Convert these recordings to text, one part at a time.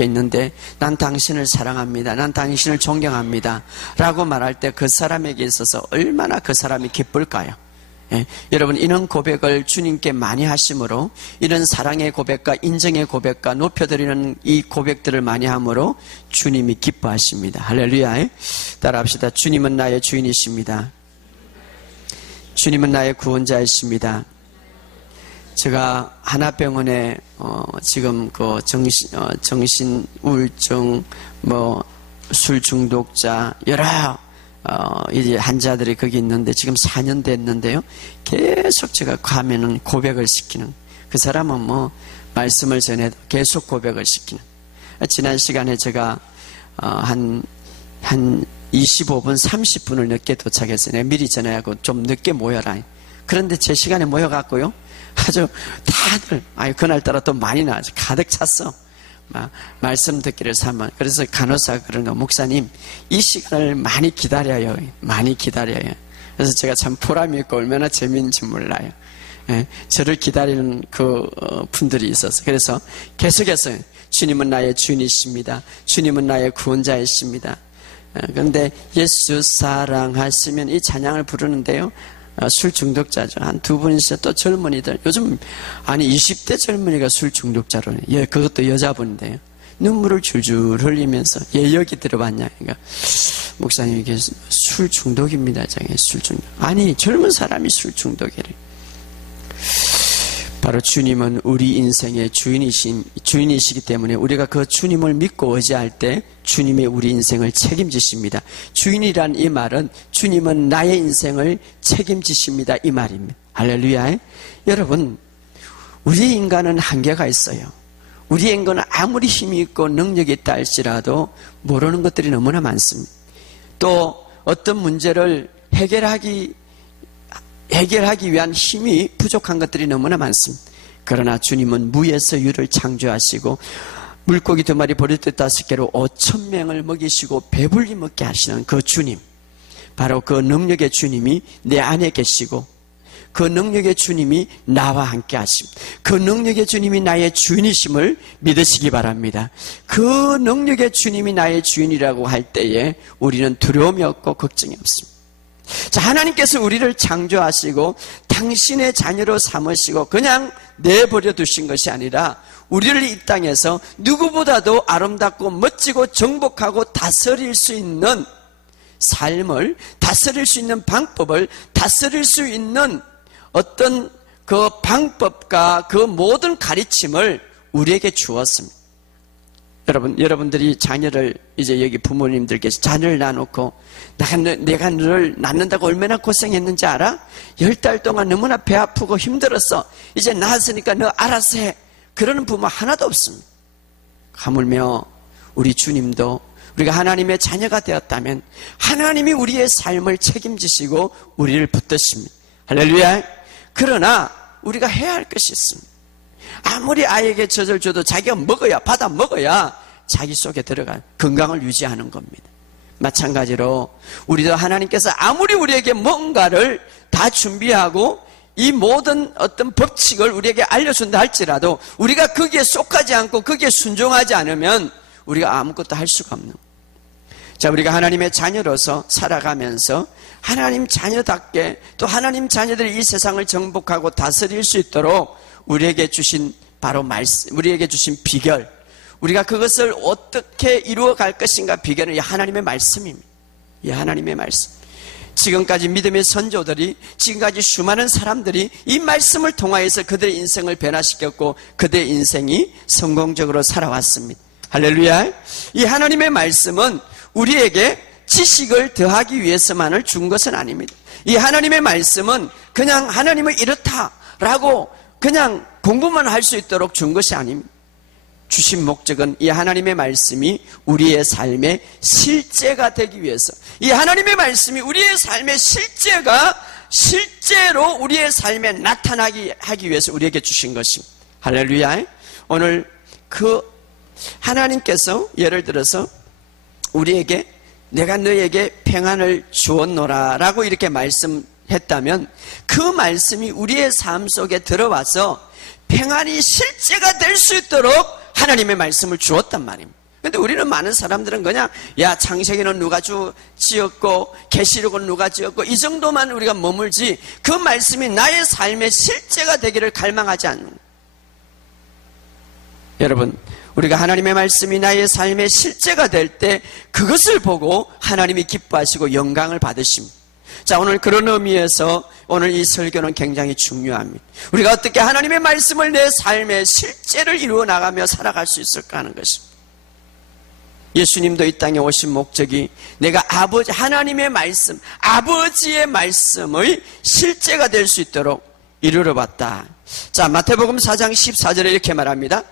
옆에 있는데 난 당신을 사랑합니다. 난 당신을 존경합니다. 라고 말할 때 그 사람에게 있어서 얼마나 그 사람이 기쁠까요? 예, 여러분 이런 고백을 주님께 많이 하심으로 이런 사랑의 고백과 인정의 고백과 높여드리는 이 고백들을 많이 함으로 주님이 기뻐하십니다. 할렐루야. 따라합시다. 주님은 나의 주인이십니다. 주님은 나의 구원자이십니다. 제가 하나병원에 지금 그 정신 우울증 술 중독자 여러 이제 환자들이 거기 있는데 지금 4년 됐는데요. 계속 제가 가면은 고백을 시키는, 그 사람은 말씀을 전해도 계속 고백을 시키는. 지난 시간에 제가 한 25분 30분을 늦게 도착했어요. 내가 미리 전화하고 좀 늦게 모여라. 그런데 제 시간에 모여갖고요, 아주 다들 그날따라 또 많이 나와서 가득 찼어. 말씀 듣기를 삼아. 그래서 간호사가 그런 거, 목사님 이 시간을 많이 기다려요. 많이 기다려요. 그래서 제가 참 보람이 있고 얼마나 재미있는지 몰라요. 예, 저를 기다리는 그 분들이 있어서. 그래서 계속해서 주님은 나의 주인이십니다. 주님은 나의 구원자이십니다. 그런데 예수 사랑하시면 이 찬양을 부르는데요, 술 중독자죠. 한 두 분이서 또 젊은이들, 요즘 20대 젊은이가 술 중독자로, 그것도 여자분인데요, 눈물을 줄줄 흘리면서 여기 들어봤냐. 그러니까 목사님 이게 술 중독입니다. 술 중독. 젊은 사람이 술 중독이래. 바로 주님은 우리 인생의 주인이시기 때문에 우리가 그 주님을 믿고 의지할 때 주님이 우리 인생을 책임지십니다. 주인이란 이 말은 주님은 나의 인생을 책임지십니다, 이 말입니다. 할렐루야. 여러분, 우리 인간은 한계가 있어요. 우리 인간은 아무리 힘이 있고 능력이 있다 할지라도 모르는 것들이 너무나 많습니다. 또 어떤 문제를 해결하기 위한 힘이 부족한 것들이 너무나 많습니다. 그러나 주님은 무에서 유를 창조하시고 물고기 2마리 보리떡 5개로 5,000명을 먹이시고 배불리 먹게 하시는 그 주님, 바로 그 능력의 주님이 내 안에 계시고 그 능력의 주님이 나와 함께 하십니다. 그 능력의 주님이 나의 주인이심을 믿으시기 바랍니다. 그 능력의 주님이 나의 주인이라고 할 때에 우리는 두려움이 없고 걱정이 없습니다. 자, 하나님께서 우리를 창조하시고 당신의 자녀로 삼으시고 그냥 내버려 두신 것이 아니라 우리를 이 땅에서 누구보다도 아름답고 멋지고 정복하고 다스릴 수 있는 삶을, 다스릴 수 있는 방법을, 다스릴 수 있는 어떤 그 방법과 그 모든 가르침을 우리에게 주었습니다. 여러분들이 자녀를, 이제 여기 부모님들께서 자녀를 낳아놓고 내가 너를 낳는다고 얼마나 고생했는지 알아? 10달 동안 너무나 배 아프고 힘들었어. 이제 낳았으니까 너 알아서 해. 그러는 부모 하나도 없습니다. 하물며 우리 주님도 우리가 하나님의 자녀가 되었다면 하나님이 우리의 삶을 책임지시고 우리를 붙드십니다. 할렐루야. 그러나 우리가 해야 할 것이 있습니다. 아무리 아이에게 젖을 줘도 자기가 받아 먹어야 자기 속에 들어가 건강을 유지하는 겁니다. 마찬가지로 우리도 하나님께서 아무리 우리에게 뭔가를 다 준비하고 이 모든 어떤 법칙을 우리에게 알려준다 할지라도 우리가 거기에 속하지 않고 거기에 순종하지 않으면 우리가 아무것도 할 수가 없는 거예요. 자, 우리가 하나님의 자녀로서 살아가면서 하나님 자녀답게 또 하나님 자녀들이 이 세상을 정복하고 다스릴 수 있도록 우리에게 주신 바로 말씀, 우리에게 주신 비결, 우리가 그것을 어떻게 이루어 갈 것인가, 비결은 이 하나님의 말씀입니다. 이 하나님의 말씀. 지금까지 믿음의 선조들이, 지금까지 수많은 사람들이 이 말씀을 통하여서 그들의 인생을 변화시켰고 그들의 인생이 성공적으로 살아왔습니다. 할렐루야. 이 하나님의 말씀은 우리에게 지식을 더하기 위해서만을 준 것은 아닙니다. 이 하나님의 말씀은 그냥 하나님은 이렇다라고 그냥 공부만 할 수 있도록 준 것이 아닙니다. 주신 목적은 이 하나님의 말씀이 우리의 삶의 실제가 되기 위해서, 이 하나님의 말씀이 우리의 삶의 실제로 우리의 삶에 나타나게 하기 위해서 우리에게 주신 것입니다. 할렐루야. 오늘 그 하나님께서 예를 들어서 우리에게 내가 너에게 평안을 주었노라 라고 이렇게 말씀했다면 그 말씀이 우리의 삶 속에 들어와서 평안이 실제가 될 수 있도록 하나님의 말씀을 주었단 말입니다. 근데 우리는 많은 사람들은 그냥 야 창세기는 누가 지었고 계시록은 누가 지었고 이 정도만 우리가 머물지 그 말씀이 나의 삶의 실제가 되기를 갈망하지 않는 거예요. 여러분, 우리가 하나님의 말씀이 나의 삶의 실제가 될 때 그것을 보고 하나님이 기뻐하시고 영광을 받으십니다. 자, 오늘 그런 의미에서 오늘 이 설교는 굉장히 중요합니다. 우리가 어떻게 하나님의 말씀을 내 삶의 실제를 이루어 나가며 살아갈 수 있을까 하는 것입니다. 예수님도 이 땅에 오신 목적이 내가 하나님의 말씀, 아버지의 말씀의 실제가 될 수 있도록 이루러 봤다. 자, 마태복음 4장 14절에 이렇게 말합니다.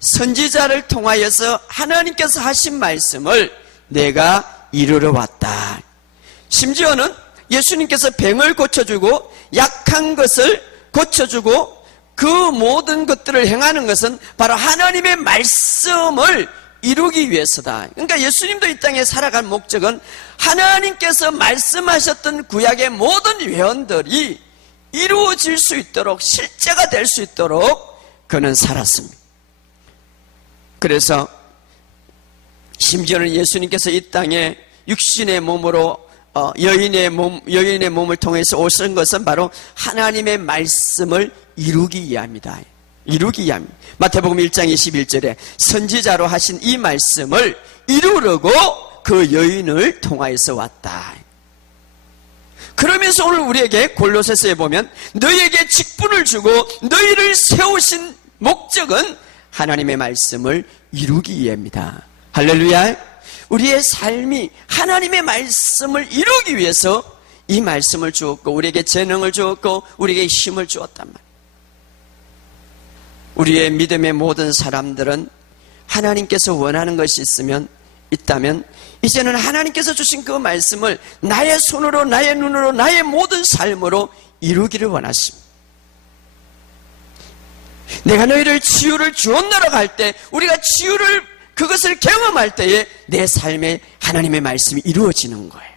선지자를 통하여서 하나님께서 하신 말씀을 내가 이루러 왔다. 심지어는 예수님께서 병을 고쳐주고 약한 것을 고쳐주고 그 모든 것들을 행하는 것은 바로 하나님의 말씀을 이루기 위해서다. 그러니까 예수님도 이 땅에 살아갈 목적은 하나님께서 말씀하셨던 구약의 모든 예언들이 이루어질 수 있도록 실제가 될 수 있도록 그는 살았습니다. 그래서 심지어는 예수님께서 이 땅에 육신의 몸으로 여인의 몸을 통해서 오신 것은 바로 하나님의 말씀을 이루기 위함이다. 이루기 위함. 마태복음 1장 21절에 선지자로 하신 이 말씀을 이루려고 그 여인을 통하여서 왔다. 그러면서 오늘 우리에게 골로새서에 보면 너희에게 직분을 주고 너희를 세우신 목적은 하나님의 말씀을 이루기 위함이다. 할렐루야. 우리의 삶이 하나님의 말씀을 이루기 위해서 이 말씀을 주었고 우리에게 재능을 주었고 우리에게 힘을 주었단 말이에요. 우리의 믿음의 모든 사람들은 하나님께서 원하는 것이 있다면 이제는 하나님께서 주신 그 말씀을 나의 손으로 나의 눈으로 나의 모든 삶으로 이루기를 원하십니다. 내가 너희를 치유를 주었노라 할 때 우리가 그것을 경험할 때에 내 삶에 하나님의 말씀이 이루어지는 거예요.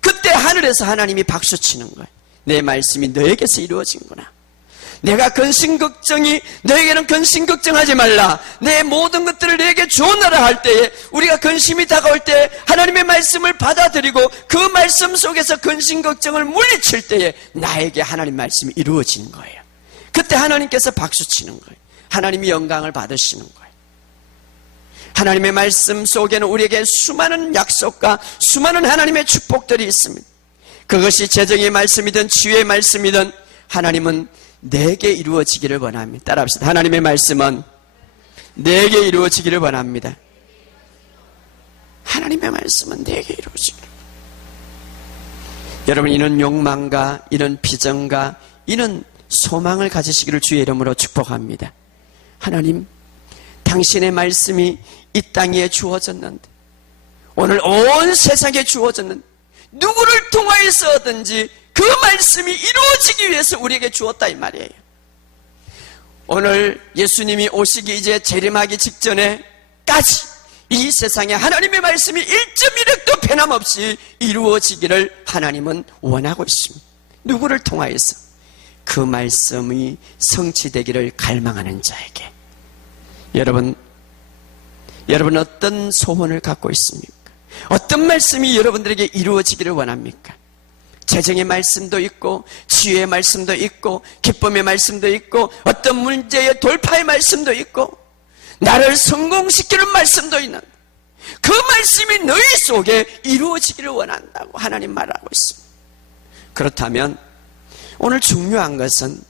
그때 하늘에서 하나님이 박수치는 거예요. 내 말씀이 너에게서 이루어진구나. 내가 근심걱정이 너에게는 근심걱정하지 말라. 내 모든 것들을 너에게 주었노라 할 때에 우리가 근심이 다가올 때 하나님의 말씀을 받아들이고 그 말씀 속에서 근심걱정을 물리칠 때에 나에게 하나님 말씀이 이루어지는 거예요. 그때 하나님께서 박수치는 거예요. 하나님이 영광을 받으시는 거예요. 하나님의 말씀 속에는 우리에게 수많은 약속과 수많은 하나님의 축복들이 있습니다. 그것이 재정의 말씀이든 치유의 말씀이든 하나님은 내게 이루어지기를 원합니다. 따라합시다. 하나님의 말씀은 내게 이루어지기를 원합니다. 하나님의 말씀은 내게 이루어지기를. 여러분, 이런 욕망과 이런 비전과 이런 소망을 가지시기를 주의 이름으로 축복합니다. 하나님, 당신의 말씀이 이 땅에 주어졌는데 오늘 온 세상에 주어졌는데 누구를 통하여서든지 그 말씀이 이루어지기 위해서 우리에게 주었다 이 말이에요. 오늘 예수님이 오시기 이제 재림하기 직전에까지 이 세상에 하나님의 말씀이 1.1획도 변함없이 이루어지기를 하나님은 원하고 있습니다. 누구를 통하여서? 그 말씀이 성취되기를 갈망하는 자에게. 여러분 어떤 소원을 갖고 있습니까? 어떤 말씀이 여러분들에게 이루어지기를 원합니까? 재정의 말씀도 있고 치유의 말씀도 있고 기쁨의 말씀도 있고 어떤 문제의 돌파의 말씀도 있고 나를 성공시키는 말씀도 있는 그 말씀이 너희 속에 이루어지기를 원한다고 하나님 말하고 있습니다. 그렇다면 오늘 중요한 것은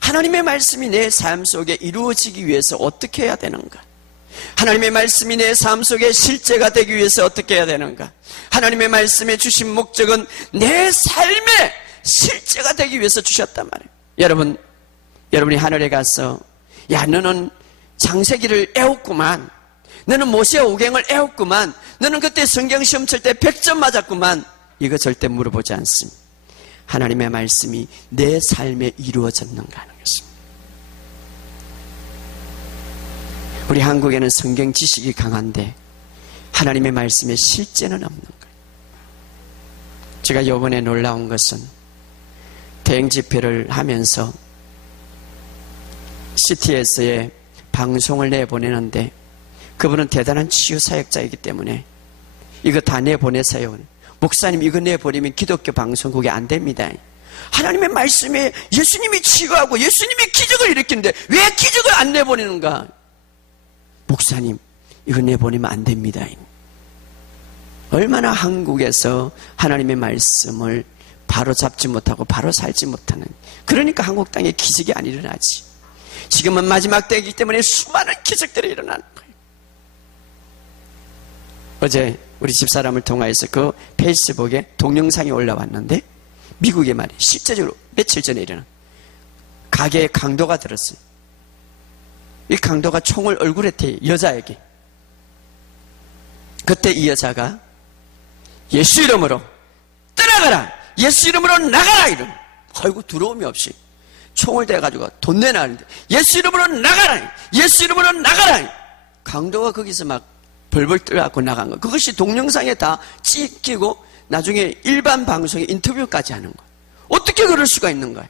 하나님의 말씀이 내 삶 속에 이루어지기 위해서 어떻게 해야 되는가? 하나님의 말씀이 내 삶 속에 실제가 되기 위해서 어떻게 해야 되는가? 하나님의 말씀에 주신 목적은 내 삶에 실제가 되기 위해서 주셨단 말이에요. 여러분이 하늘에 가서 야 너는 창세기를 애웠구만, 너는 모세 오경을 애웠구만, 너는 그때 성경 시험 칠 때 100점 맞았구만, 이거 절대 물어보지 않습니다. 하나님의 말씀이 내 삶에 이루어졌는가 하는 것입니다. 우리 한국에는 성경 지식이 강한데 하나님의 말씀에 실제는 없는 거예요. 제가 이번에 놀라운 것은 대행 집회를 하면서 CTS의 방송을 내보내는데 그분은 대단한 치유사역자이기 때문에 이거 다 내보내세요. 목사님 이거 내버리면 기독교 방송국이 안 됩니다. 하나님의 말씀에 예수님이 치유하고 예수님이 기적을 일으키는데 왜 기적을 안 내보내는가? 목사님 이거 내보내면 안 됩니다. 얼마나 한국에서 하나님의 말씀을 바로 잡지 못하고 바로 살지 못하는, 그러니까 한국 땅에 기적이 안 일어나지. 지금은 마지막 때이기 때문에 수많은 기적들이 일어나는 거예요. 어제 우리 집사람을 통하여서 그 페이스북에 동영상이 올라왔는데 미국의 말이 실제적으로 며칠 전에 일어난 가게에 강도가 들었어요. 이 강도가 총을 얼굴에 대 여자에게. 그때 이 여자가 예수 이름으로 떠나가라, 예수 이름으로 나가라 이름. 아이고 두려움이 없이 총을 대가지고 돈 내놔는데 예수 이름으로 나가라, 예수 이름으로 나가라. 강도가 거기서 막 벌벌 떨어갖고 나간 거. 그것이 동영상에 다 찍히고 나중에 일반 방송에 인터뷰까지 하는 거예요. 어떻게 그럴 수가 있는 거예요?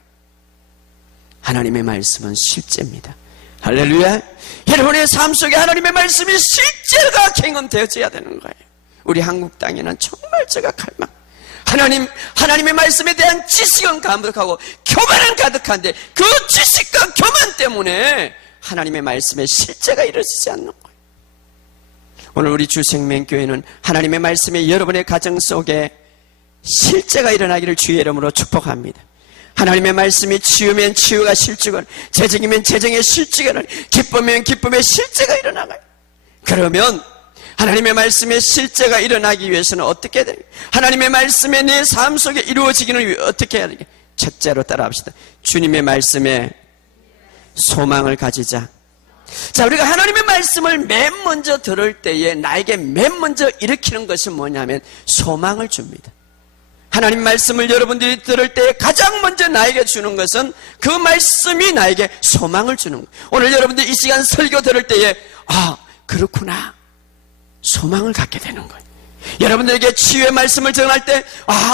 하나님의 말씀은 실제입니다. 할렐루야. 여러분의 삶 속에 하나님의 말씀이 실제가 경험되어져야 되는 거예요. 우리 한국 땅에는 정말 제가 갈망, 하나님의 말씀에 대한 지식은 가득하고 교만은 가득한데 그 지식과 교만 때문에 하나님의 말씀에 실제가 이루어지지 않는 거예요. 오늘 우리 주생명교회는 하나님의 말씀에 여러분의 가정 속에 실제가 일어나기를 주의 이름으로 축복합니다. 하나님의 말씀이 치유면 치유가 실제가, 재정이면 재정의 실제가, 기쁨이면 기쁨의 실제가 일어나가요. 그러면 하나님의 말씀에 실제가 일어나기 위해서는 어떻게 해야 되냐? 하나님의 말씀에 내 삶 속에 이루어지기는 위해 어떻게 해야 되냐? 첫째로 따라합시다. 주님의 말씀에 소망을 가지자. 자, 우리가 하나님의 말씀을 맨 먼저 들을 때에 나에게 맨 먼저 일으키는 것이 뭐냐면 소망을 줍니다. 하나님 말씀을 여러분들이 들을 때 가장 먼저 나에게 주는 것은 그 말씀이 나에게 소망을 주는 거예요. 오늘 여러분들 이 시간 설교 들을 때에 그렇구나, 소망을 갖게 되는 거예요. 여러분들에게 치유의 말씀을 전할 때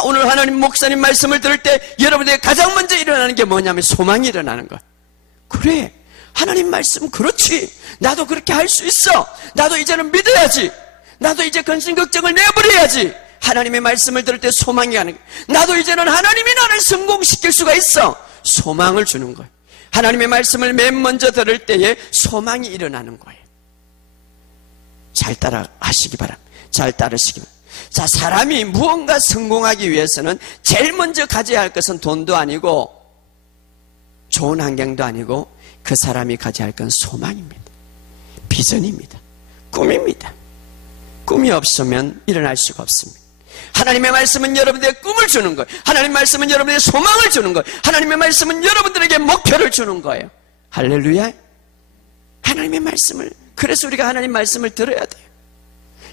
오늘 하나님 목사님 말씀을 들을 때 여러분들에게 가장 먼저 일어나는 게 뭐냐면 소망이 일어나는 거예요. 그래, 하나님 말씀 그렇지, 나도 그렇게 할 수 있어, 나도 이제는 믿어야지, 나도 이제 근심 걱정을 내버려야지. 하나님의 말씀을 들을 때 소망이 가는 거예요. 나도 이제는 하나님이 나를 성공시킬 수가 있어. 소망을 주는 거예요. 하나님의 말씀을 맨 먼저 들을 때에 소망이 일어나는 거예요. 잘 따라 하시기 바랍니다. 잘 따르시기 바랍니다. 자, 사람이 무언가 성공하기 위해서는 제일 먼저 가져야 할 것은 돈도 아니고 좋은 환경도 아니고 그 사람이 가져야 할 건 소망입니다. 비전입니다. 꿈입니다. 꿈이 없으면 일어날 수가 없습니다. 하나님의 말씀은 여러분들에게 꿈을 주는 거예요. 하나님의 말씀은 여러분에게 소망을 주는 거예요. 하나님의 말씀은 여러분들에게 목표를 주는 거예요. 할렐루야. 하나님의 말씀을, 그래서 우리가 하나님 말씀을 들어야 돼요.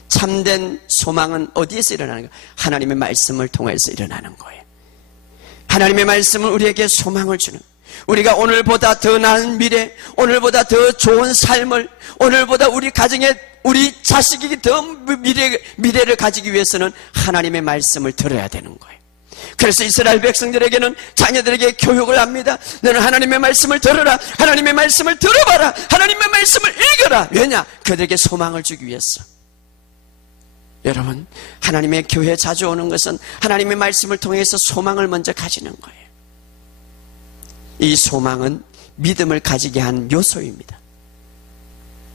참된 소망은 어디에서 일어나는 거예요? 하나님의 말씀을 통해서 일어나는 거예요. 하나님의 말씀은 우리에게 소망을 주는 거예요. 우리가 오늘보다 더 나은 미래, 오늘보다 더 좋은 삶을, 오늘보다 우리 가정에 우리 자식이 더 미래를 가지기 위해서는 하나님의 말씀을 들어야 되는 거예요. 그래서 이스라엘 백성들에게는 자녀들에게 교육을 합니다. 너는 하나님의 말씀을 들어라, 하나님의 말씀을 들어봐라, 하나님의 말씀을 읽어라. 왜냐? 그들에게 소망을 주기 위해서. 여러분, 하나님의 교회에 자주 오는 것은 하나님의 말씀을 통해서 소망을 먼저 가지는 거예요. 이 소망은 믿음을 가지게 한 요소입니다.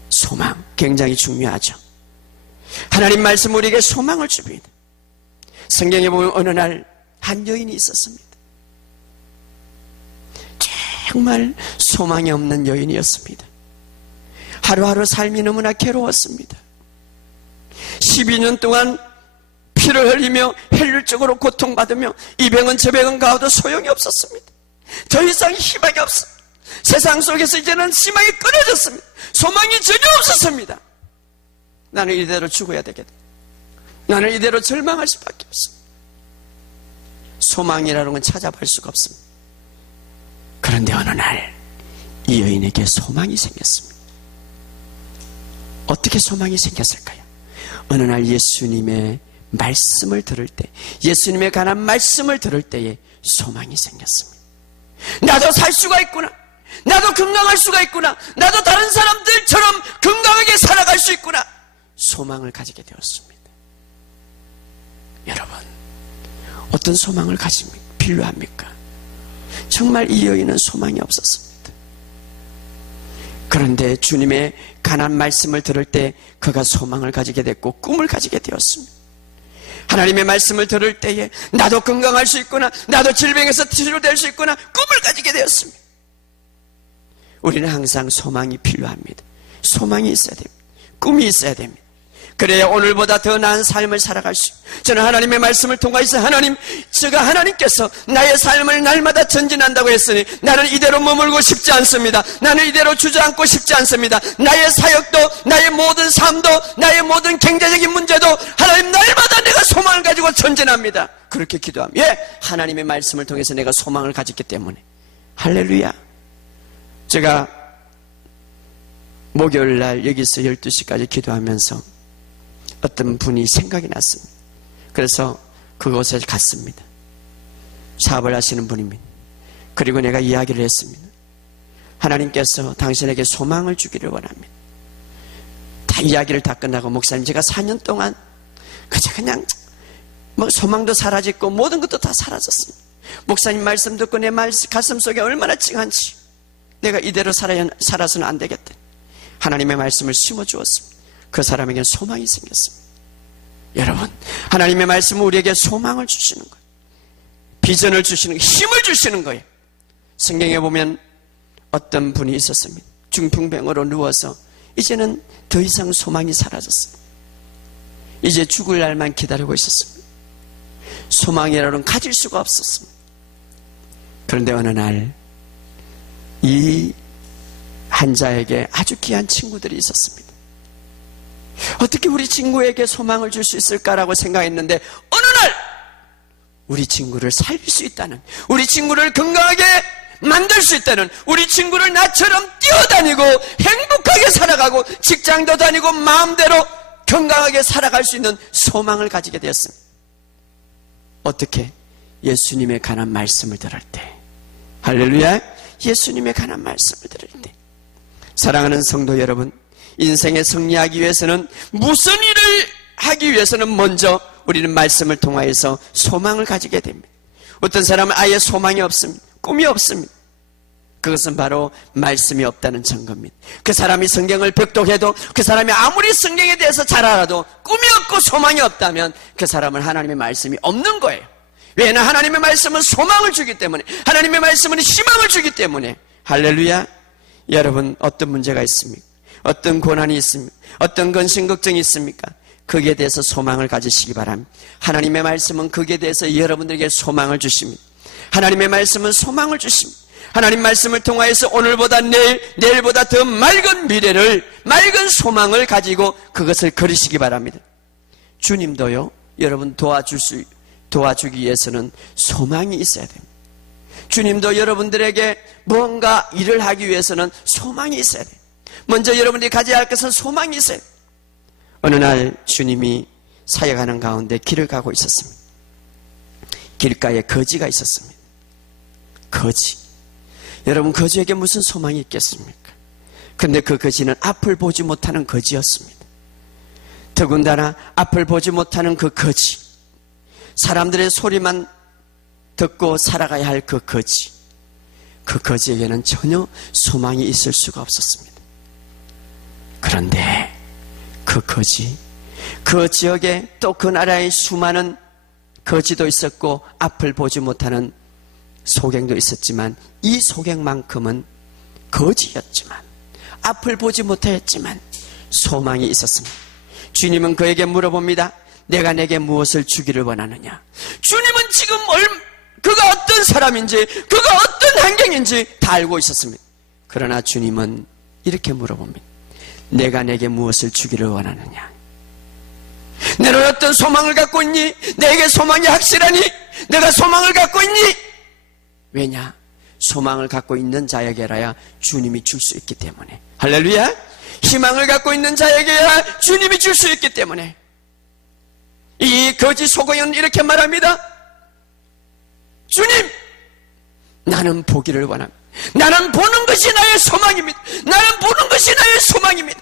소망 굉장히 중요하죠. 하나님 말씀 우리에게 소망을 줍니다. 성경에 보면 어느 날 한 여인이 있었습니다. 정말 소망이 없는 여인이었습니다. 하루하루 삶이 너무나 괴로웠습니다. 12년 동안 피를 흘리며 혈류적으로 고통받으며 이 병은 저 병은 가도 소용이 없었습니다. 더 이상 희망이 없습니다. 세상 속에서 이제는 희망이 끊어졌습니다. 소망이 전혀 없었습니다. 나는 이대로 죽어야 되겠다. 나는 이대로 절망할 수밖에 없습니다. 소망이라는 건 찾아볼 수가 없습니다. 그런데 어느 날 이 여인에게 소망이 생겼습니다. 어떻게 소망이 생겼을까요? 어느 날 예수님의 말씀을 들을 때, 예수님에 관한 말씀을 들을 때에 소망이 생겼습니다. 나도 살 수가 있구나. 나도 건강할 수가 있구나. 나도 다른 사람들처럼 건강하게 살아갈 수 있구나. 소망을 가지게 되었습니다. 여러분, 어떤 소망을 필요합니까? 정말 이 여인은 소망이 없었습니다. 그런데 주님의 간한 말씀을 들을 때 그가 소망을 가지게 됐고 꿈을 가지게 되었습니다. 하나님의 말씀을 들을 때에 나도 건강할 수 있구나, 나도 질병에서 치료될 수 있구나, 꿈을 가지게 되었습니다. 우리는 항상 소망이 필요합니다. 소망이 있어야 됩니다. 꿈이 있어야 됩니다. 그래야 오늘보다 더 나은 삶을 살아갈 수 있어요. 저는 하나님의 말씀을 통해서 하나님께서 나의 삶을 날마다 전진한다고 했으니 나는 이대로 머물고 싶지 않습니다. 나는 이대로 주저앉고 싶지 않습니다. 나의 사역도, 나의 모든 삶도, 나의 모든 경제적인 문제도 하나님 날마다 내가 소망을 가지고 전진합니다. 그렇게 기도합니다. 예, 하나님의 말씀을 통해서 내가 소망을 가졌기 때문에. 할렐루야. 제가 목요일날 여기서 12시까지 기도하면서 어떤 분이 생각이 났습니다. 그래서 그곳에 갔습니다. 사업을 하시는 분입니다. 그리고 내가 이야기를 했습니다. 하나님께서 당신에게 소망을 주기를 원합니다. 다 이야기를 다 끝나고, 목사님, 제가 4년 동안 그냥 소망도 사라졌고 모든 것도 다 사라졌습니다. 목사님 말씀 듣고 내 가슴 속에 얼마나 찡한지, 내가 이대로 살아서는 안 되겠다. 하나님의 말씀을 심어주었습니다. 그 사람에게 소망이 생겼습니다. 여러분, 하나님의 말씀은 우리에게 소망을 주시는 거예요. 비전을 주시는 거예요. 힘을 주시는 거예요. 성경에 보면 어떤 분이 있었습니다. 중풍병으로 누워서 이제는 더 이상 소망이 사라졌습니다. 이제 죽을 날만 기다리고 있었습니다. 소망이라는 가질 수가 없었습니다. 그런데 어느 날 이 환자에게 아주 귀한 친구들이 있었습니다. 어떻게 우리 친구에게 소망을 줄 수 있을까라고 생각했는데, 어느 날 우리 친구를 살릴 수 있다는, 우리 친구를 건강하게 만들 수 있다는, 우리 친구를 나처럼 뛰어다니고 행복하게 살아가고 직장도 다니고 마음대로 건강하게 살아갈 수 있는 소망을 가지게 되었습니다. 어떻게? 예수님의 관한 말씀을 들을 때. 할렐루야. 예수님의 관한 말씀을 들을 때. 사랑하는 성도 여러분, 인생에 승리하기 위해서는, 무슨 일을 하기 위해서는 먼저 우리는 말씀을 통하여서 소망을 가지게 됩니다. 어떤 사람은 아예 소망이 없습니다. 꿈이 없습니다. 그것은 바로 말씀이 없다는 증거입니다. 그 사람이 성경을 백독해도, 그 사람이 아무리 성경에 대해서 잘 알아도 꿈이 없고 소망이 없다면 그 사람은 하나님의 말씀이 없는 거예요. 왜냐하면 하나님의 말씀은 소망을 주기 때문에, 하나님의 말씀은 희망을 주기 때문에. 할렐루야. 여러분, 어떤 문제가 있습니까? 어떤 고난이 있습니까? 어떤 근심 걱정이 있습니까? 거기에 대해서 소망을 가지시기 바랍니다. 하나님의 말씀은 거기에 대해서 여러분들에게 소망을 주십니다. 하나님의 말씀은 소망을 주십니다. 하나님 말씀을 통하여서 오늘보다 내일보다 더 맑은 미래를, 맑은 소망을 가지고 그것을 걸으시기 바랍니다. 주님도요, 여러분 도와주기 위해서는 소망이 있어야 됩니다. 주님도 여러분들에게 뭔가 일을 하기 위해서는 소망이 있어야 돼요. 먼저 여러분들이 가져야 할 것은 소망이 있어요. 어느 날 주님이 사역하는 가운데 길을 가고 있었습니다. 길가에 거지가 있었습니다. 거지. 여러분, 거지에게 무슨 소망이 있겠습니까? 근데 그 거지는 앞을 보지 못하는 거지였습니다. 더군다나 앞을 보지 못하는 그 거지, 사람들의 소리만 듣고 살아가야 할 그 거지, 그 거지에게는 전혀 소망이 있을 수가 없었습니다. 그런데 그 거지, 그 지역에 또 그 나라의 수많은 거지도 있었고 앞을 보지 못하는 소경도 있었지만, 이 소경만큼은 거지였지만, 앞을 보지 못했지만 소망이 있었습니다. 주님은 그에게 물어봅니다. 내가 내게 무엇을 주기를 원하느냐? 주님은 지금 그가 어떤 사람인지, 그가 어떤 환경인지 다 알고 있었습니다. 그러나 주님은 이렇게 물어봅니다. 내가 내게 무엇을 주기를 원하느냐? 너는 어떤 소망을 갖고 있니? 내게 소망이 확실하니? 내가 소망을 갖고 있니? 왜냐? 소망을 갖고 있는 자에게라야 주님이 줄 수 있기 때문에. 할렐루야. 희망을 갖고 있는 자에게야 주님이 줄 수 있기 때문에. 이 거지 소경은 이렇게 말합니다. 주님, 나는 보기를 원합니다. 나는 보는 것이 나의 소망입니다. 나는 보는 것이 나의 소망입니다.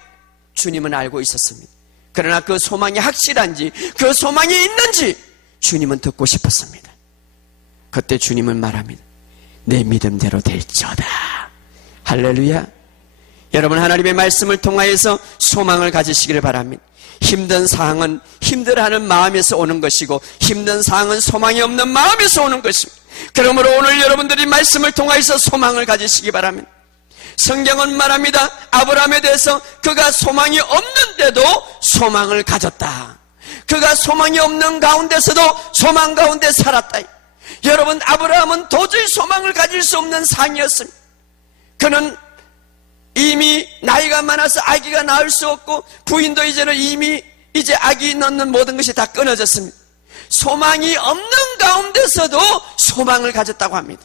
주님은 알고 있었습니다. 그러나 그 소망이 확실한지, 그 소망이 있는지 주님은 듣고 싶었습니다. 그때 주님은 말합니다. 내 믿음대로 될지어다. 할렐루야. 여러분, 하나님의 말씀을 통하여서 소망을 가지시기를 바랍니다. 힘든 상황은 힘들어하는 마음에서 오는 것이고, 힘든 상황은 소망이 없는 마음에서 오는 것입니다. 그러므로 오늘 여러분들이 말씀을 통하여서 소망을 가지시기 바랍니다. 성경은 말합니다. 아브라함에 대해서 그가 소망이 없는데도 소망을 가졌다. 그가 소망이 없는 가운데서도 소망 가운데 살았다. 여러분, 아브라함은 도저히 소망을 가질 수 없는 상이었습니다. 그는 이미 나이가 많아서 아기가 낳을 수 없고, 부인도 이제는 이미 이제 아기 낳는 모든 것이 다 끊어졌습니다. 소망이 없는 가운데서도 소망을 가졌다고 합니다.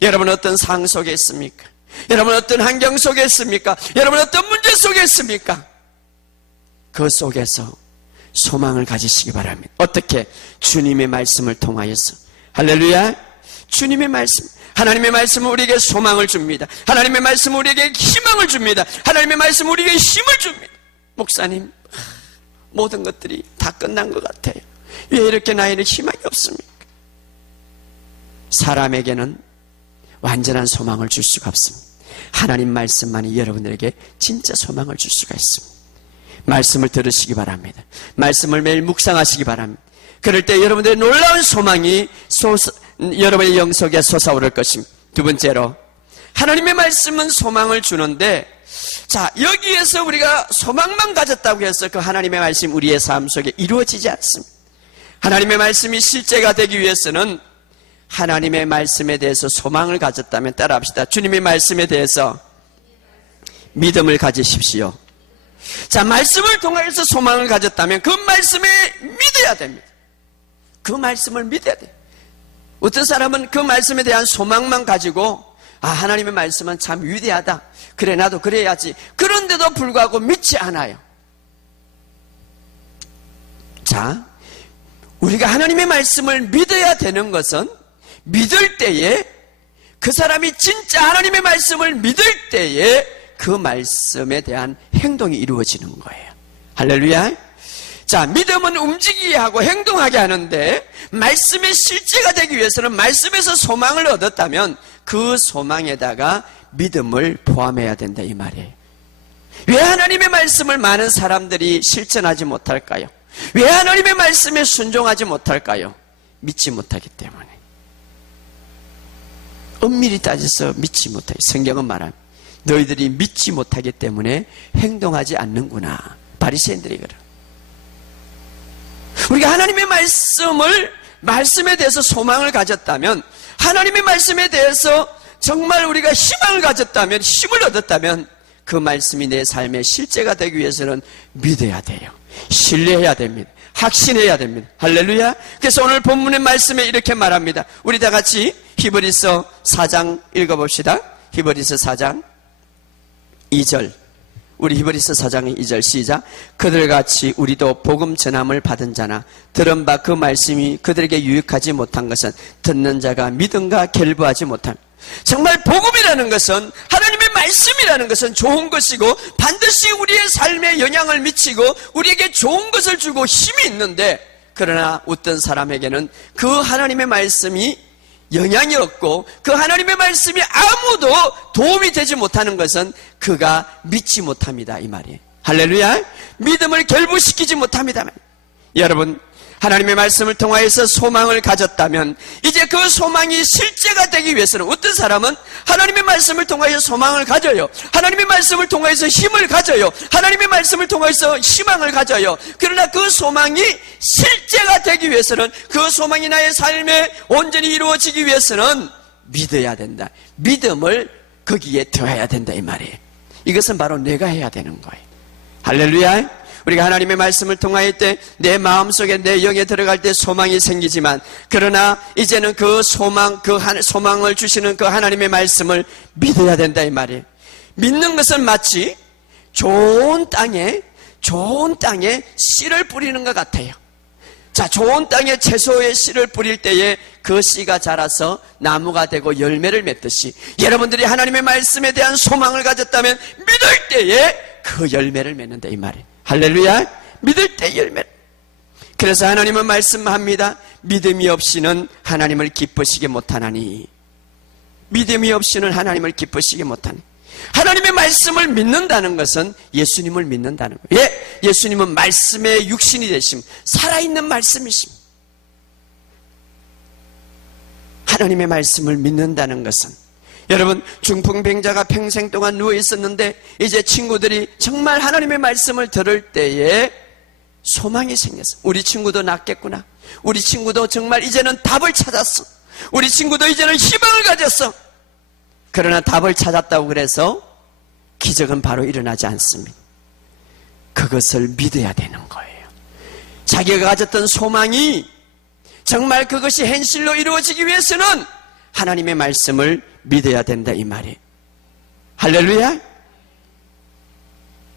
여러분, 어떤 상황 속에 있습니까? 여러분, 어떤 환경 속에 있습니까? 여러분, 어떤 문제 속에 있습니까? 그 속에서 소망을 가지시기 바랍니다. 어떻게? 주님의 말씀을 통하여서. 할렐루야. 주님의 말씀, 하나님의 말씀은 우리에게 소망을 줍니다. 하나님의 말씀은 우리에게 희망을 줍니다. 하나님의 말씀은 우리에게 힘을 줍니다. 목사님, 모든 것들이 다 끝난 것 같아요. 왜 이렇게 나에는 희망이 없습니까? 사람에게는 완전한 소망을 줄 수가 없습니다. 하나님 말씀만이 여러분들에게 진짜 소망을 줄 수가 있습니다. 말씀을 들으시기 바랍니다. 말씀을 매일 묵상하시기 바랍니다. 그럴 때 여러분들의 놀라운 소망이 여러분의 영속에 솟아오를 것입니다. 두 번째로, 하나님의 말씀은 소망을 주는데, 자, 여기에서 우리가 소망만 가졌다고 해서 그 하나님의 말씀이 우리의 삶 속에 이루어지지 않습니다. 하나님의 말씀이 실제가 되기 위해서는 하나님의 말씀에 대해서 소망을 가졌다면, 따라합시다. 주님의 말씀에 대해서 믿음을 가지십시오. 자, 말씀을 통해서 소망을 가졌다면 그 말씀에 믿어야 됩니다. 그 말씀을 믿어야 돼요. 어떤 사람은 그 말씀에 대한 소망만 가지고, 아, 하나님의 말씀은 참 위대하다. 그래, 나도 그래야지. 그런데도 불구하고 믿지 않아요. 자, 우리가 하나님의 말씀을 믿어야 되는 것은, 믿을 때에, 그 사람이 진짜 하나님의 말씀을 믿을 때에 그 말씀에 대한 행동이 이루어지는 거예요. 할렐루야. 자, 믿음은 움직이게 하고 행동하게 하는데, 말씀의 실제가 되기 위해서는 말씀에서 소망을 얻었다면 그 소망에다가 믿음을 포함해야 된다, 이 말이에요. 왜 하나님의 말씀을 많은 사람들이 실천하지 못할까요? 왜 하나님의 말씀에 순종하지 못할까요? 믿지 못하기 때문에. 엄밀히 따져서 믿지 못하기. 성경은 말합니다. 너희들이 믿지 못하기 때문에 행동하지 않는구나. 바리새인들이 그래. 우리가 하나님의 말씀에 대해서 소망을 가졌다면, 하나님의 말씀에 대해서 정말 우리가 희망을 가졌다면, 힘을 얻었다면, 그 말씀이 내 삶의 실제가 되기 위해서는 믿어야 돼요. 신뢰해야 됩니다. 확신해야 됩니다. 할렐루야. 그래서 오늘 본문의 말씀에 이렇게 말합니다. 우리 다 같이 히브리서 4장 읽어봅시다. 히브리서 4장 2절. 우리 히브리서 4장 2절 시작. 그들같이 우리도 복음 전함을 받은 자나 들은 바 그 말씀이 그들에게 유익하지 못한 것은 듣는 자가 믿음과 결부하지 못함. 정말 복음이라는 것은, 하나님의 말씀이라는 것은 좋은 것이고 반드시 우리의 삶에 영향을 미치고 우리에게 좋은 것을 주고 힘이 있는데, 그러나 어떤 사람에게는 그 하나님의 말씀이 영향이 없고 그 하나님의 말씀이 아무도 도움이 되지 못하는 것은 그가 믿지 못합니다, 이 말이에요. 할렐루야. 믿음을 결부시키지 못합니다. 여러분, 하나님의 말씀을 통하여서 소망을 가졌다면 이제 그 소망이 실제가 되기 위해서는, 어떤 사람은 하나님의 말씀을 통하여서 소망을 가져요. 하나님의 말씀을 통하여서 힘을 가져요. 하나님의 말씀을 통하여서 희망을 가져요. 그러나 그 소망이 실제가 되기 위해서는, 그 소망이 나의 삶에 온전히 이루어지기 위해서는 믿어야 된다. 믿음을 거기에 더해야 된다, 이 말이에요. 이것은 바로 내가 해야 되는 거예요. 할렐루야. 우리가 하나님의 말씀을 통할 때 내 마음속에, 내 영에 들어갈 때 소망이 생기지만, 그러나 이제는 그 소망을 주시는 그 하나님의 말씀을 믿어야 된다, 이 말이에요. 믿는 것은 마치 좋은 땅에 씨를 뿌리는 것 같아요. 자, 좋은 땅에 채소의 씨를 뿌릴 때에 그 씨가 자라서 나무가 되고 열매를 맺듯이 여러분들이 하나님의 말씀에 대한 소망을 가졌다면 믿을 때에 그 열매를 맺는다 이 말이에요. 할렐루야. 믿을 때 열매. 그래서 하나님은 말씀합니다. 믿음이 없이는 하나님을 기쁘시게 못하나니. 믿음이 없이는 하나님을 기쁘시게 못하니. 하나님의 말씀을 믿는다는 것은 예수님을 믿는다는 거예요. 예수님은 말씀의 육신이 되심, 살아있는 말씀이심. 하나님의 말씀을 믿는다는 것은, 여러분, 중풍병자가 평생 동안 누워 있었는데 이제 친구들이 정말 하나님의 말씀을 들을 때에 소망이 생겼어. 우리 친구도 낫겠구나. 우리 친구도 정말 이제는 답을 찾았어. 우리 친구도 이제는 희망을 가졌어. 그러나 답을 찾았다고 그래서 기적은 바로 일어나지 않습니다. 그것을 믿어야 되는 거예요. 자기가 가졌던 소망이 정말 그것이 현실로 이루어지기 위해서는 하나님의 말씀을 믿어야 된다 이 말이에요. 할렐루야.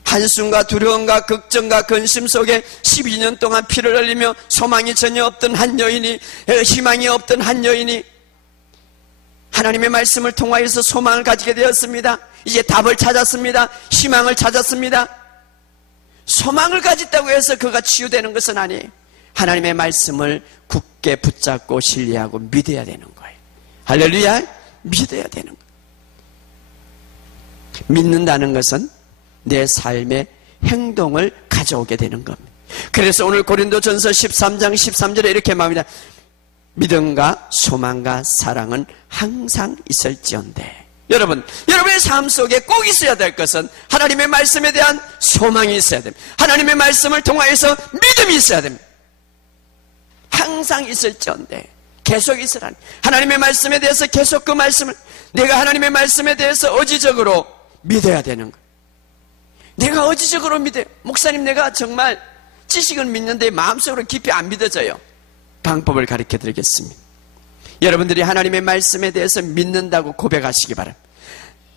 한숨과 두려움과 걱정과 근심 속에 12년 동안 피를 흘리며 소망이 전혀 없던 한 여인이, 희망이 없던 한 여인이 하나님의 말씀을 통하여서 소망을 가지게 되었습니다. 이제 답을 찾았습니다. 희망을 찾았습니다. 소망을 가졌다고 해서 그가 치유되는 것은 아니에요. 하나님의 말씀을 굳게 붙잡고 신뢰하고 믿어야 되는 거예요. 할렐루야. 믿어야 되는 거예요. 믿는다는 것은 내 삶의 행동을 가져오게 되는 겁니다. 그래서 오늘 고린도전서 13장 13절에 이렇게 말합니다. 믿음과 소망과 사랑은 항상 있을지언데. 여러분의 삶 속에 꼭 있어야 될 것은 하나님의 말씀에 대한 소망이 있어야 됩니다. 하나님의 말씀을 통하여서 믿음이 있어야 됩니다. 항상 있을지언데. 계속 있으라니. 하나님의 말씀에 대해서 계속 그 말씀을, 내가 하나님의 말씀에 대해서 의지적으로 믿어야 되는 거예요. 내가 의지적으로 믿어요. 목사님, 내가 정말 지식은 믿는데 마음속으로 깊이 안 믿어져요. 방법을 가르쳐 드리겠습니다. 여러분들이 하나님의 말씀에 대해서 믿는다고 고백하시기 바랍니다.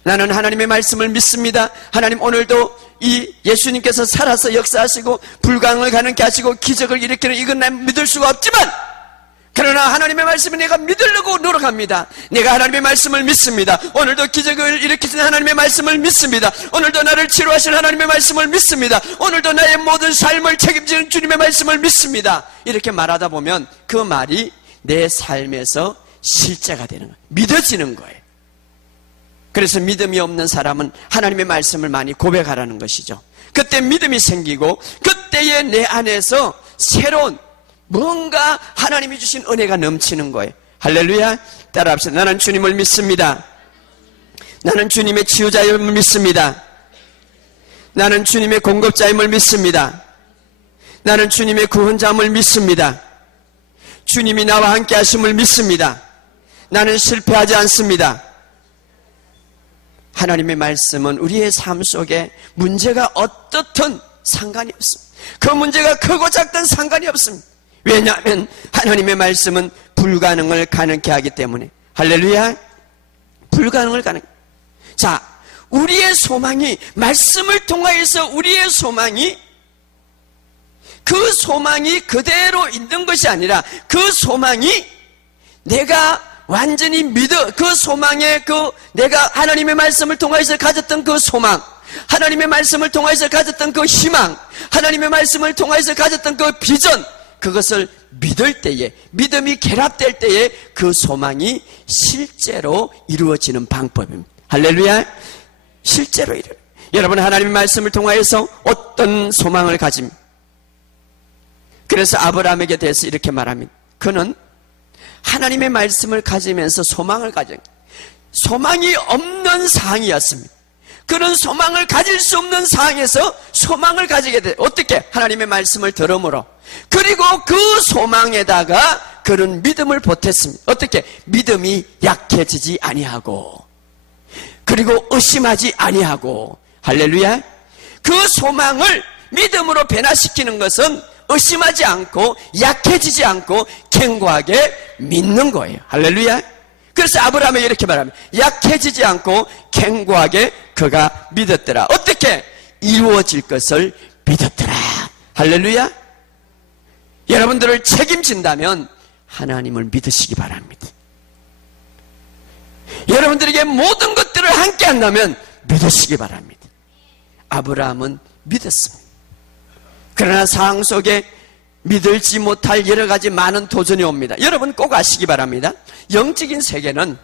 나는 하나님의 말씀을 믿습니다. 하나님, 오늘도 이 예수님께서 살아서 역사하시고 불가능을 가능케 하시고 기적을 일으키는 이건 난 믿을 수가 없지만, 그러나 하나님의 말씀을 내가 믿으려고 노력합니다. 내가 하나님의 말씀을 믿습니다. 오늘도 기적을 일으키시는 하나님의 말씀을 믿습니다. 오늘도 나를 치료하시는 하나님의 말씀을 믿습니다. 오늘도 나의 모든 삶을 책임지는 주님의 말씀을 믿습니다. 이렇게 말하다 보면 그 말이 내 삶에서 실제가 되는 거예요. 믿어지는 거예요. 그래서 믿음이 없는 사람은 하나님의 말씀을 많이 고백하라는 것이죠. 그때 믿음이 생기고 그때에 내 안에서 새로운 뭔가 하나님이 주신 은혜가 넘치는 거예요. 할렐루야. 따라합시다. 나는 주님을 믿습니다. 나는 주님의 치유자임을 믿습니다. 나는 주님의 공급자임을 믿습니다. 나는 주님의 구원자임을 믿습니다. 주님이 나와 함께 하심을 믿습니다. 나는 실패하지 않습니다. 하나님의 말씀은 우리의 삶 속에 문제가 어떻든 상관이 없습니다. 그 문제가 크고 작든 상관이 없습니다. 왜냐하면 하나님의 말씀은 불가능을 가능케 하기 때문에. 할렐루야. 불가능을 가능. 자, 우리의 소망이, 말씀을 통하여서 우리의 소망이, 그 소망이 그대로 있는 것이 아니라 그 소망이 내가 완전히 믿어, 그 소망에 내가 하나님의 말씀을 통하여서 가졌던 그 소망, 하나님의 말씀을 통하여서 가졌던 그 희망, 하나님의 말씀을 통하여서 가졌던 그 비전, 그것을 믿을 때에, 믿음이 결합될 때에 그 소망이 실제로 이루어지는 방법입니다. 할렐루야. 실제로 여러분, 하나님의 말씀을 통하여서 어떤 소망을 가집니다. 그래서 아브라함에게 대해서 이렇게 말합니다. 그는 하나님의 말씀을 가지면서 소망을 가진, 소망이 없는 상황이었습니다. 그는 소망을 가질 수 없는 상황에서 소망을 가지게 돼. 어떻게? 하나님의 말씀을 들음으로. 그리고 그 소망에다가 그는 믿음을 보탰습니다. 어떻게? 믿음이 약해지지 아니하고, 그리고 의심하지 아니하고. 할렐루야. 그 소망을 믿음으로 변화시키는 것은 의심하지 않고 약해지지 않고 견고하게 믿는 거예요. 할렐루야. 그래서 아브라함이 이렇게 말합니다. 약해지지 않고 견고하게 그가 믿었더라. 어떻게? 이루어질 것을 믿었더라. 할렐루야. 여러분들을 책임진다면 하나님을 믿으시기 바랍니다. 여러분들에게 모든 것들을 함께 한다면 믿으시기 바랍니다. 아브라함은 믿었습니다. 그러나 상황 속에 믿을지 못할 여러 가지 많은 도전이 옵니다. 여러분 꼭 아시기 바랍니다. 영적인 세계는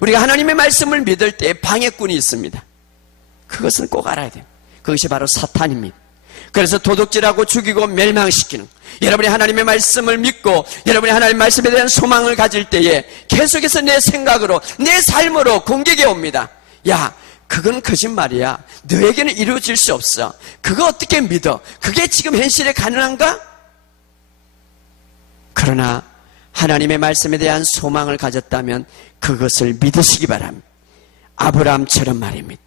우리가 하나님의 말씀을 믿을 때 방해꾼이 있습니다. 그것은 꼭 알아야 돼요. 그것이 바로 사탄입니다. 그래서 도둑질하고 죽이고 멸망시키는, 여러분이 하나님의 말씀을 믿고 여러분이 하나님의 말씀에 대한 소망을 가질 때에 계속해서 내 생각으로 내 삶으로 공격이 옵니다. 야, 그건 거짓말이야. 너에게는 이루어질 수 없어. 그거 어떻게 믿어? 그게 지금 현실에 가능한가? 그러나 하나님의 말씀에 대한 소망을 가졌다면 그것을 믿으시기 바랍니다. 아브라함처럼 말입니다.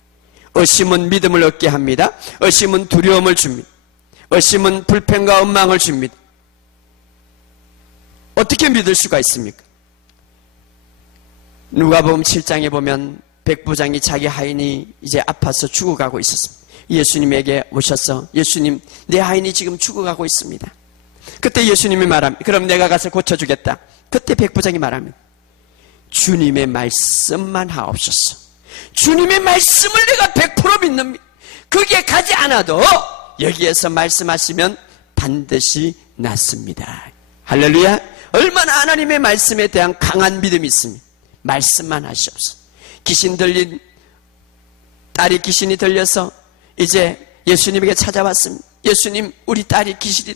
의심은 믿음을 얻게 합니다. 의심은 두려움을 줍니다. 의심은 불평과 원망을 줍니다. 어떻게 믿을 수가 있습니까? 누가복음 7장에 보면 백부장이 자기 하인이 이제 아파서 죽어가고 있었습니다. 예수님에게 오셔서, 예수님, 내 하인이 지금 죽어가고 있습니다. 그때 예수님이 말합니다. 그럼 내가 가서 고쳐주겠다. 그때 백부장이 말합니다. 주님의 말씀만 하옵소서. 주님의 말씀을 내가 100% 믿습니다. 그게 가지 않아도 여기에서 말씀하시면 반드시 낫습니다. 할렐루야. 얼마나 하나님의 말씀에 대한 강한 믿음이 있습니다. 말씀만 하시옵소서. 귀신 들린 딸이 귀신이 들려서 이제 예수님에게 찾아왔습니다. 예수님, 우리 딸이 귀신이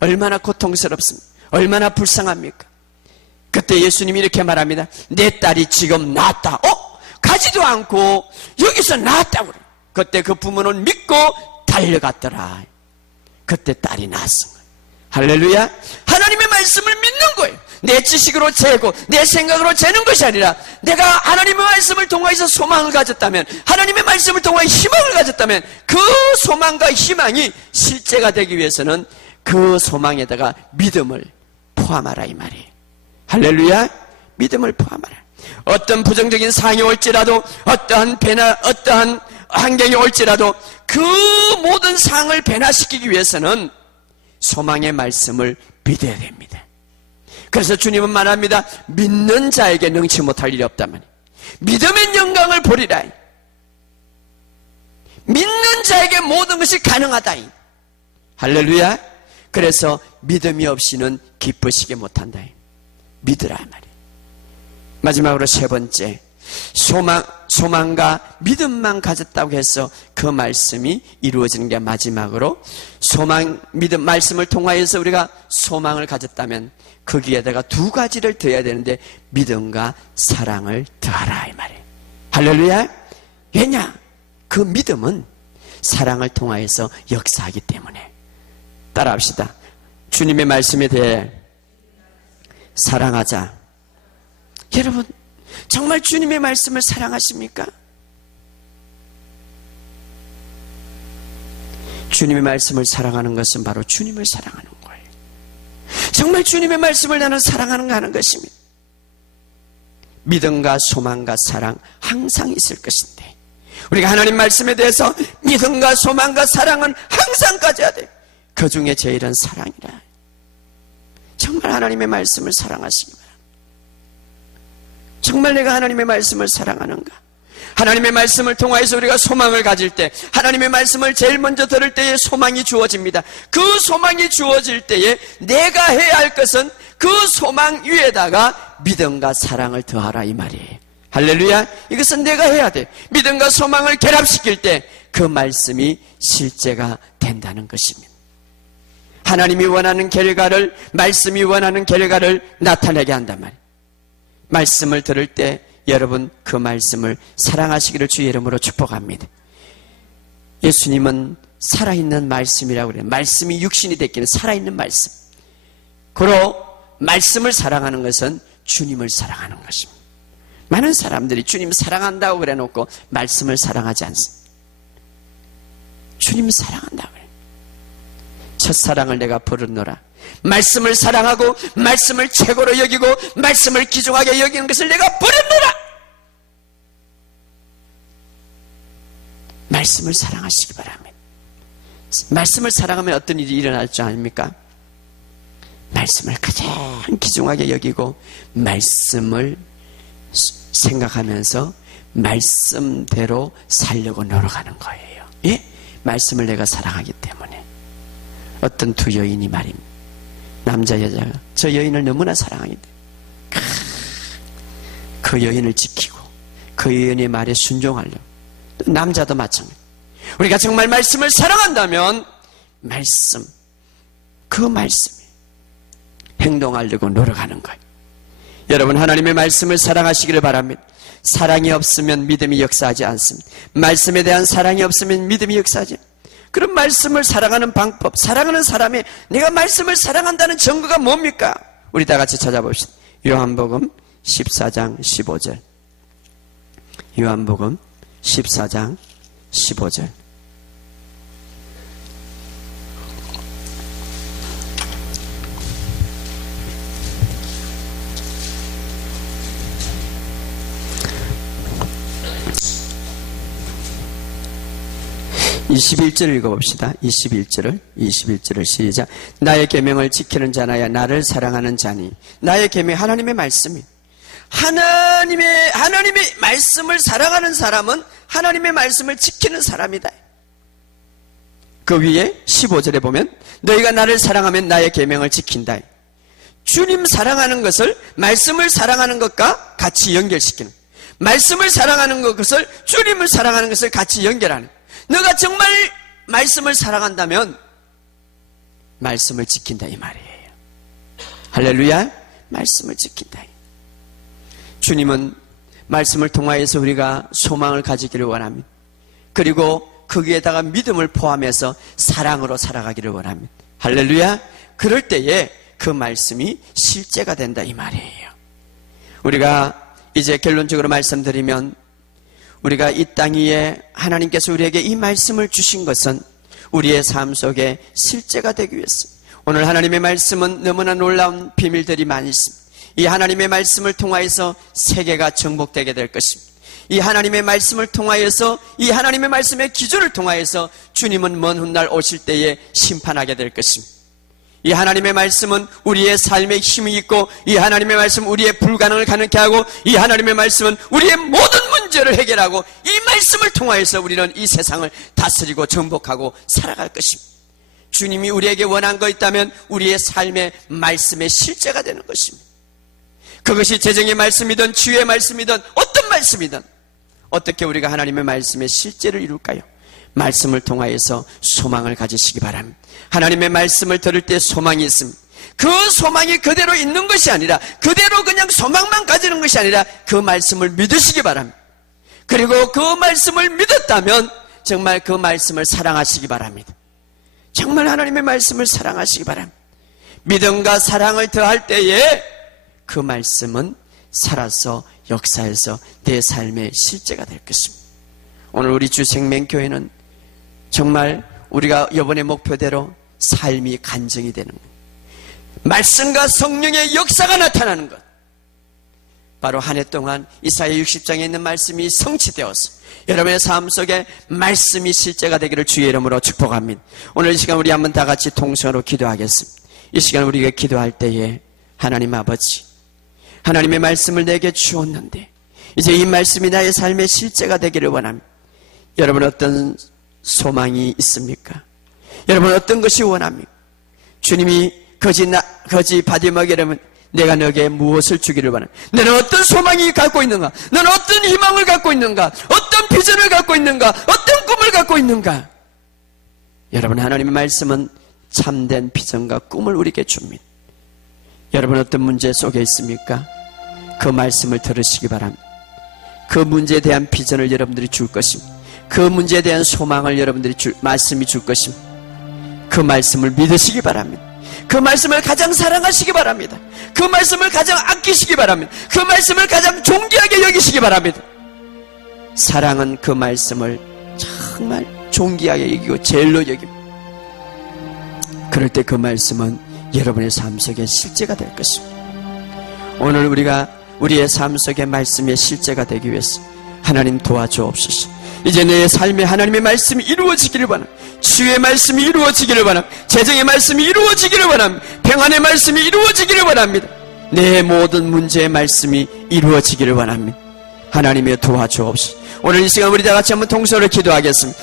얼마나 고통스럽습니까? 얼마나 불쌍합니까? 그때 예수님이 이렇게 말합니다. 내 딸이 지금 낫다. 가지도 않고 여기서 낫다고 그래요. 그때 그 부모는 믿고 달려갔더라. 그때 딸이 낳았습니다. 할렐루야. 하나님의 말씀을 믿는 거예요. 내 지식으로 재고 내 생각으로 재는 것이 아니라 내가 하나님의 말씀을 통하여서 소망을 가졌다면, 하나님의 말씀을 통하여 희망을 가졌다면 그 소망과 희망이 실제가 되기 위해서는 그 소망에다가 믿음을 포함하라 이 말이에요. 할렐루야. 믿음을 포함하라. 어떤 부정적인 상황이 올지라도, 어떠한 변화, 어떠한 환경이 올지라도 그 모든 상황을 변화시키기 위해서는 소망의 말씀을 믿어야 됩니다. 그래서 주님은 말합니다. 믿는 자에게 능치 못할 일이 없다면 믿음의 영광을 보리라. 믿는 자에게 모든 것이 가능하다. 할렐루야. 그래서 믿음이 없이는 기쁘시게 못한다. 믿으라 말이에요. 마지막으로 세 번째, 소망과 믿음만 가졌다고 해서 그 말씀이 이루어지는 게 마지막으로, 믿음 말씀을 통하여서 우리가 소망을 가졌다면 거기에다가 두 가지를 더해야 되는데 믿음과 사랑을 더하라 이 말이에요. 할렐루야. 왜냐? 그 믿음은 사랑을 통하여서 역사하기 때문에. 따라합시다. 주님의 말씀에 대해 사랑하자. 여러분, 정말 주님의 말씀을 사랑하십니까? 주님의 말씀을 사랑하는 것은 바로 주님을 사랑하는 거예요. 정말 주님의 말씀을 나는 사랑하는가 하는 것입니다. 믿음과 소망과 사랑 항상 있을 것인데 우리가 하나님 말씀에 대해서 믿음과 소망과 사랑은 항상 가져야 돼요. 그 중에 제일은 사랑이라. 정말 하나님의 말씀을 사랑하시기 바랍니다. 정말 내가 하나님의 말씀을 사랑하는가? 하나님의 말씀을 통하여서 우리가 소망을 가질 때, 하나님의 말씀을 제일 먼저 들을 때에 소망이 주어집니다. 그 소망이 주어질 때에 내가 해야 할 것은 그 소망 위에다가 믿음과 사랑을 더하라 이 말이에요. 할렐루야. 이것은 내가 해야 돼. 믿음과 소망을 결합시킬 때 그 말씀이 실제가 된다는 것입니다. 하나님이 원하는 결과를, 말씀이 원하는 결과를 나타내게 한단 말이에요. 말씀을 들을 때 여러분 그 말씀을 사랑하시기를 주의 이름으로 축복합니다. 예수님은 살아있는 말씀이라고 그래요. 말씀이 육신이 됐기는 살아있는 말씀. 그로 말씀을 사랑하는 것은 주님을 사랑하는 것입니다. 많은 사람들이 주님 사랑한다고 그래 놓고 말씀을 사랑하지 않습니다. 주님 사랑한다고 그래요. 첫사랑을 내가 버렸노라. 말씀을 사랑하고 말씀을 최고로 여기고 말씀을 귀중하게 여기는 것을 내가 버렸노라. 말씀을 사랑하시기 바랍니다. 말씀을 사랑하면 어떤 일이 일어날 줄 아닙니까? 말씀을 가장 귀중하게 여기고 말씀을 생각하면서 말씀대로 살려고 노력하는 거예요. 예? 말씀을 내가 사랑하기 때문에. 어떤 두 여인이 말입니다. 남자 여자가 저 여인을 너무나 사랑하기 때문에 그 여인을 지키고 그 여인의 말에 순종하려고. 남자도 마찬가지. 우리가 정말 말씀을 사랑한다면 그 말씀에 행동하려고 노력하는 거예요. 여러분, 하나님의 말씀을 사랑하시기를 바랍니다. 사랑이 없으면 믿음이 역사하지 않습니다. 말씀에 대한 사랑이 없으면 믿음이 역사하지 않습니다. 그런 말씀을 사랑하는 방법, 사랑하는 사람의 내가 말씀을 사랑한다는 증거가 뭡니까? 우리 다 같이 찾아봅시다. 요한복음 14장 15절. 요한복음 14장 15절. (21절) 읽어봅시다. 21절을 시작. 나의 계명을 지키는 자나야 나를 사랑하는 자니. 나의 계명, 하나님의 말씀이. 하나님의 말씀을 사랑하는 사람은 하나님의 말씀을 지키는 사람이다. 그 위에 15절에 보면 너희가 나를 사랑하면 나의 계명을 지킨다. 주님 사랑하는 것을 말씀을 사랑하는 것과 같이 연결시키는, 말씀을 사랑하는 것을 주님을 사랑하는 것을 같이 연결하는. 너가 정말 말씀을 사랑한다면 말씀을 지킨다 이 말이에요. 할렐루야. 말씀을 지킨다. 주님은 말씀을 통하여서 우리가 소망을 가지기를 원합니다. 그리고 거기에다가 믿음을 포함해서 사랑으로 살아가기를 원합니다. 할렐루야. 그럴 때에 그 말씀이 실제가 된다 이 말이에요. 우리가 이제 결론적으로 말씀드리면, 우리가 이 땅 위에 하나님께서 우리에게 이 말씀을 주신 것은 우리의 삶 속에 실제가 되기 위해서. 오늘 하나님의 말씀은 너무나 놀라운 비밀들이 많이 있습니다. 이 하나님의 말씀을 통하여서 세계가 정복되게 될 것입니다. 이 하나님의 말씀을 통하여서, 이 하나님의 말씀의 기준을 통하여서 주님은 먼 훗날 오실 때에 심판하게 될 것입니다. 이 하나님의 말씀은 우리의 삶에 힘이 있고, 이 하나님의 말씀은 우리의 불가능을 가능케 하고, 이 하나님의 말씀은 우리의 모든 문제를 해결하고, 이 말씀을 통하여서 우리는 이 세상을 다스리고 정복하고 살아갈 것입니다. 주님이 우리에게 원한 거 있다면 우리의 삶의 말씀의 실제가 되는 것입니다. 그것이 재정의 말씀이든 치유의 말씀이든 어떤 말씀이든 어떻게 우리가 하나님의 말씀의 실제를 이룰까요? 말씀을 통하여서 소망을 가지시기 바랍니다. 하나님의 말씀을 들을 때 소망이 있습니다. 그 소망이 그대로 있는 것이 아니라, 그대로 그냥 소망만 가지는 것이 아니라 그 말씀을 믿으시기 바랍니다. 그리고 그 말씀을 믿었다면 정말 그 말씀을 사랑하시기 바랍니다. 정말 하나님의 말씀을 사랑하시기 바랍니다. 믿음과 사랑을 더할 때에 그 말씀은 살아서 역사해서 내 삶의 실제가 될 것입니다. 오늘 우리 주생명교회는 정말 우리가 이번의 목표대로 삶이 간증이 되는 것, 말씀과 성령의 역사가 나타나는 것, 바로 한 해 동안 이사야 60장에 있는 말씀이 성취되어서 여러분의 삶 속에 말씀이 실제가 되기를 주의 이름으로 축복합니다. 오늘 이 시간 우리 한번 다 같이 통성으로 기도하겠습니다. 이 시간 우리가 기도할 때에 하나님 아버지, 하나님의 말씀을 내게 주었는데 이제 이 말씀이 나의 삶의 실제가 되기를 원합니다. 여러분 어떤 소망이 있습니까? 여러분 어떤 것이 원합니까? 주님이 거지 바디먹이라면 내가 너에게 무엇을 주기를 원합니다. 너는 어떤 소망이 갖고 있는가? 너는 어떤 희망을 갖고 있는가? 어떤 비전을 갖고 있는가? 어떤 꿈을 갖고 있는가? 여러분 하나님의 말씀은 참된 비전과 꿈을 우리에게 줍니다. 여러분 어떤 문제 속에 있습니까? 그 말씀을 들으시기 바랍니다. 그 문제에 대한 비전을 여러분들이 줄 것입니다. 그 문제에 대한 소망을 여러분들이 말씀이 줄 것입니다. 그 말씀을 믿으시기 바랍니다. 그 말씀을 가장 사랑하시기 바랍니다. 그 말씀을 가장 아끼시기 바랍니다. 그 말씀을 가장 존귀하게 여기시기 바랍니다. 사랑은 그 말씀을 정말 존귀하게 여기고 제일로 여깁니다. 그럴 때 그 말씀은 여러분의 삶 속에 실제가 될 것입니다. 오늘 우리가 우리의 삶 속에 말씀의 실제가 되기 위해서 하나님 도와주옵소서. 이제 내 삶에 하나님의 말씀이 이루어지기를 바랍니다. 치유의 말씀이 이루어지기를 바랍니다. 재정의 말씀이 이루어지기를 바랍니다. 평안의 말씀이 이루어지기를 바랍니다. 내 모든 문제의 말씀이 이루어지기를 바랍니다. 하나님의 도와주옵소서. 오늘 이 시간 우리 다 같이 한번 통성으로 기도하겠습니다.